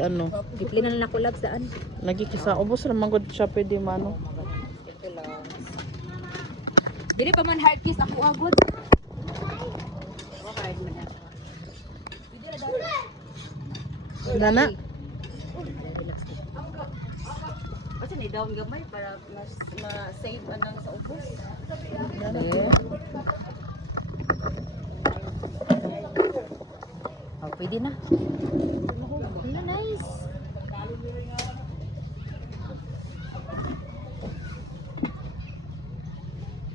Ano? Gipli na lang ako labs daan. Lagi kisa ubos ra man gud siya pwede mano. Dili pa man hard kiss ako agod. Hard man na. Nana. Kasi ni down gamay para mas ma-save anang sa ubos. Oh, pwede na. Ano, nice.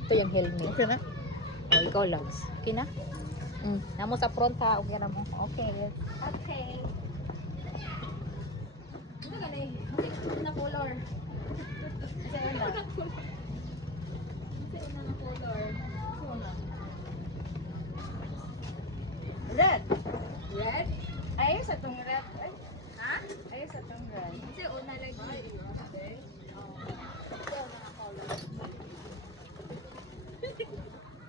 Ito yung helmet. Okay na. Oh, ikaw loves. Okay na? Mm. Namo sa front ha. Okay na mo. Okay. Okay. Ano ka na eh? Ano na color? Sa'yo na. Sa'yo na color. Sa'yo na. Red. Red? Ayos sa tong red. Ay. Ha? Ayos sa tong red. Sa'yo una lagi. Okay. Sa'yo na color.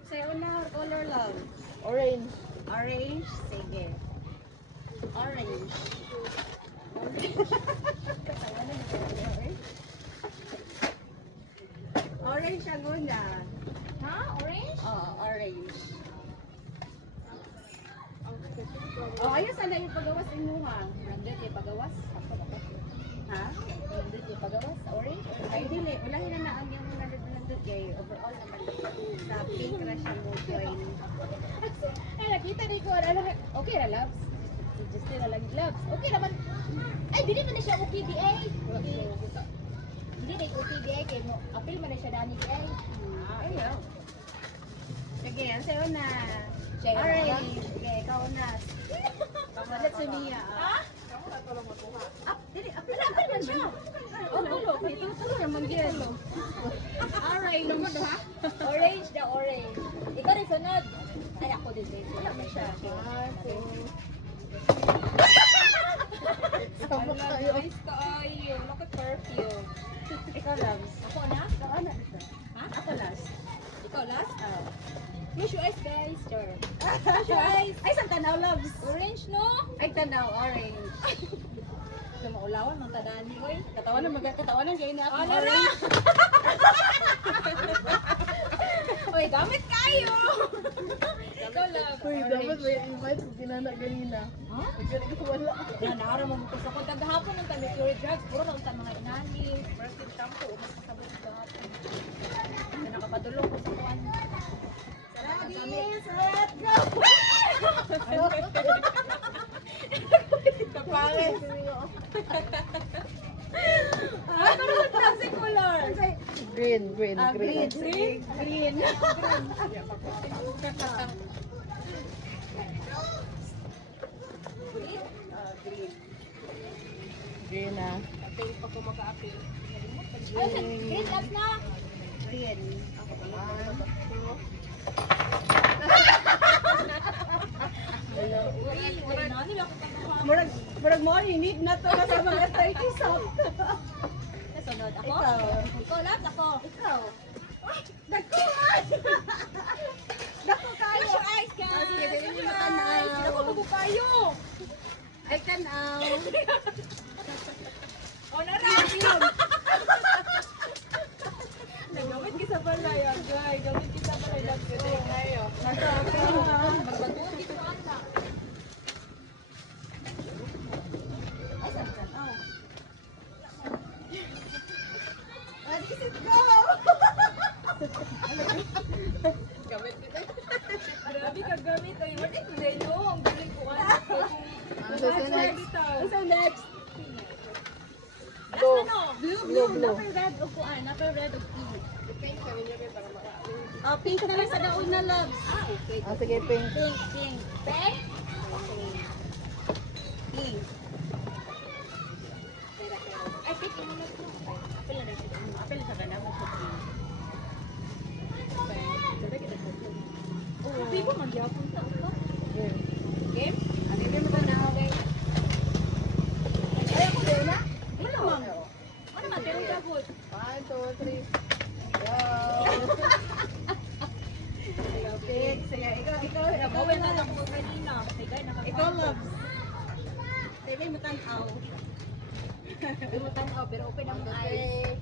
Sa'yo na color love. Orange. Orange? Sige. Orange. Orange ang una. Ha? Orange? Oo, orange. Oh, ayos na yung pagawas in mo ha. Nandun yung pagawas. Ha? Nandun yung pagawas. Orange? Ay, dili. Ulahin na ang yung nandun kay overall naman. Sa pink na siya mo join. Ay, nakita ni ko. Okay na, loves? Just na lang, loves. Okay naman. Ay, dili man na siya OPDA. Hindi na yung OPDA. Kaya mo, appeal man na siya dani kay. Ayaw. Sige, sa'yo na. Alright. Sige, ikaw na. Kapalit sa Mia. Ha? Dili, appeal man siya. Oh, tulo. Kaya tulo naman yan. Alright. Orange na orange. Ikaw rin sunod. Ay, ako din din. Wala mo siya. Sama tayo. Nice kayo. Look at perfume. Ikaw loves. Ako na? Ikaw na. Ha? Ako last. Ikaw last? Oo. Close your eyes, guys. Sure. Close your eyes. Ay, saan tanaw, loves? Orange, no? Ay, tanaw. Orange. Sa maulawan, mga tadaan ko eh. Katawanan, magkakatawanan kayo ni ako. Ano na? Uy, gamit kayo! Ikaw lang. Uy, dapat may invite kung ginana ganina. Ha? Magaling ko wala. Nanara mo ko sa kung tagahapon ng kami pure drugs, puro lang sa mga inani, birthday shampoo, umas sa sabon sa hapon. Na nakapadulong ko sa kuwan. Ladies, let's go! Kapare. Ano naman kasi color? Green, green, Ah, green. green. Green. Green na. Ay, green labs na. Green. Murag mo ni need na to sa mga 30 shop. Kasunod ako? Ikaw. Ikaw labs ako. Ikaw. Dako! Dako kayo. Close your eyes, guys. Ah, sige, dili Close mo your tanaw. eyes. Sino ko mabukayo? I can O, nara. Nagamit kita pala yan, guys. Gamit kita pala yan. Kayo. Magbatuan dito ata. Ay, saan ka? Oh. This is go! Gamit kita. Grabe ka gamit. Ay, what is it? Ang galing ko. So next. So next. Go. Blue, Blue, blue. Napper red o kuan, napper red o pink. Oh, pink na lang sa daon na loves. Okay. Ah, sige, pink. Pink, pink. Pink? Pink. Ay, pink yung mga ito. Apil na rin siya. Apel sa ganda mo sa pink. Hindi ko magyapon sa ulo. Green. Game? Ano yung mga na okay? Ay, ako din na. Ano mang? Ano man, pero gabot. 1, 2, 3. Pink. Sige, ikaw. Bawal na lang po kanina. Sige, Ikaw loves. Sige, matanaw. Hindi mo tanaw, pero open ang eyes.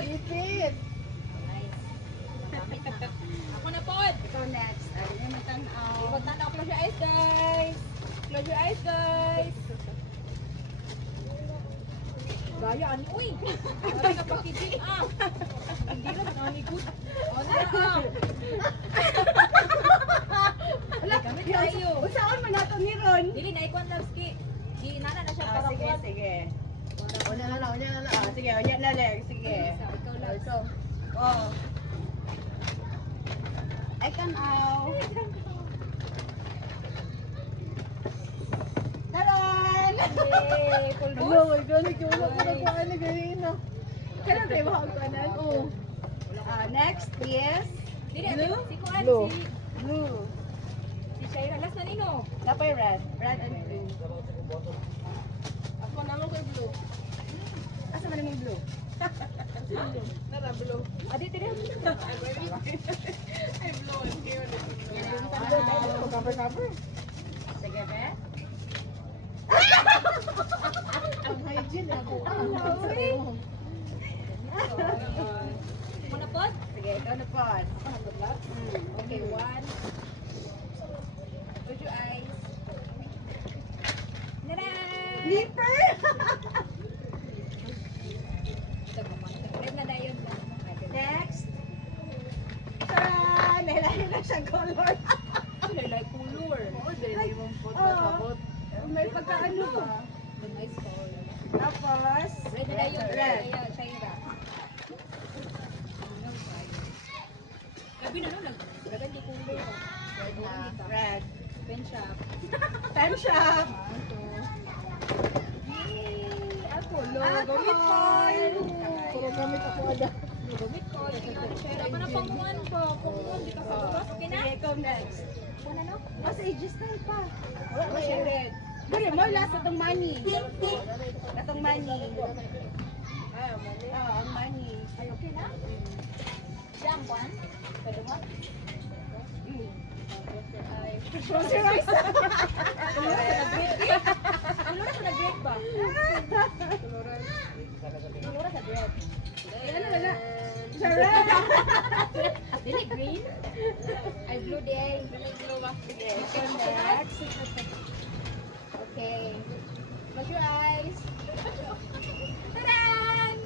Ipit. Ako na pod. Ikaw next. Ano yung matanaw? Ikaw tanaw. Close your eyes, guys. Close your eyes, guys. Gaya, ani, uy. Gaya na pakiti. Ah. Hindi na nanigot. O na, ah. Wala, gamit tayo. Usaon man nato ni Ron. Dili na ikwan Lavski. Di nana na siya Ah, para sige, kuwan. sige. Unya na lang, unya na lang. Ah, sige, unya na lang. Sige. Ikaw lang. Ikaw. Oh. I can Taran! Yay, full Hello, boost. my God, ikaw na ko na ni Garina. Kailan tayo makakanan? Oo. Next is Dili, Blue? si Kuan, Blue. blue. si Shaira. Last na nino. Napay red. Red and blue. Ako na lang kay Blue. Asa man yung blue? Nara, Blue. Adi, tiri. Ay, Blue. Cover, cover. Sige, be. Ang hygiene ako. Muna pod. Sige, ikaw na po. Okay, one. Close your eyes. Taran! Leaper! Red na dayon. Next. Taran! Nailahin na siya color. Sila like color. Oo, dahil yung food Oo. na sabot. May pagkaano ba? The nice color. Tapos, Red na dayon. red. Ayan, Shaira. Gabi na no, nag-red di color. Red na. Red. Pen shop. Time shop. Alcohol. Puro gamit ako agad. Gumit ko. Shaira pa na panguan po. Panguan, di ka sa bukas. Okay na? Sige, ikaw next. Kuha na no? Mas ages na pa. Wala na siya red. Guri mo, last itong money. Itong money. Oo, ang money. Ay, okay na? Siya ang kuhan? Pwede mo? Close your eyes. Ang lura sa nag-break ba? Ang lura sa bread. Ano na na? Sarap. Dili green? Ay, blue day. Blue ba? Sige, ikaw next. Okay. Close your eyes. Taran!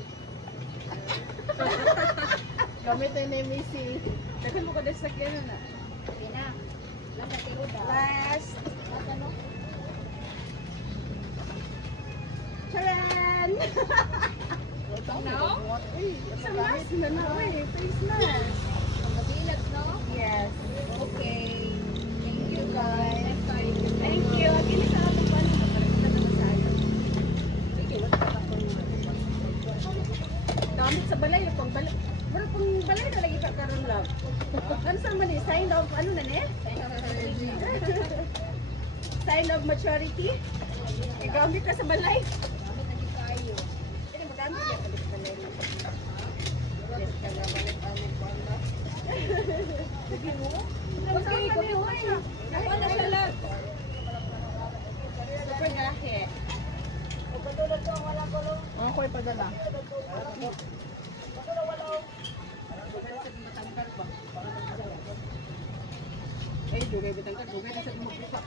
Gamit ay ni Missy. Dagan mo ka dahil sa kaya na. Okay na. Last na tiro daw. Last. Last ano? Charan! Now? Sa mask na na, eh. Face mask. Mabilag, no? Yes. Okay. Thank you, guys. Next time. Thank you. Kini sa atong paano na parekta na masayo. Sige, wala ka pa Gamit sa balay, pang balay. Pero pang balay na lagi karon lang. Ano sa man eh? Sign of, ano na ne? Sign of maturity? Gamit ka sa balay. Gamit na dito tayo. Hindi magamit ka sa balay. Yes, ka na balik-balik pa na. Sige, no? Okay, kami hoy. Ako na siya lang. Super gahe. Ako ay padala. Ay, dugay bitang ka, dugay na sa mo kita.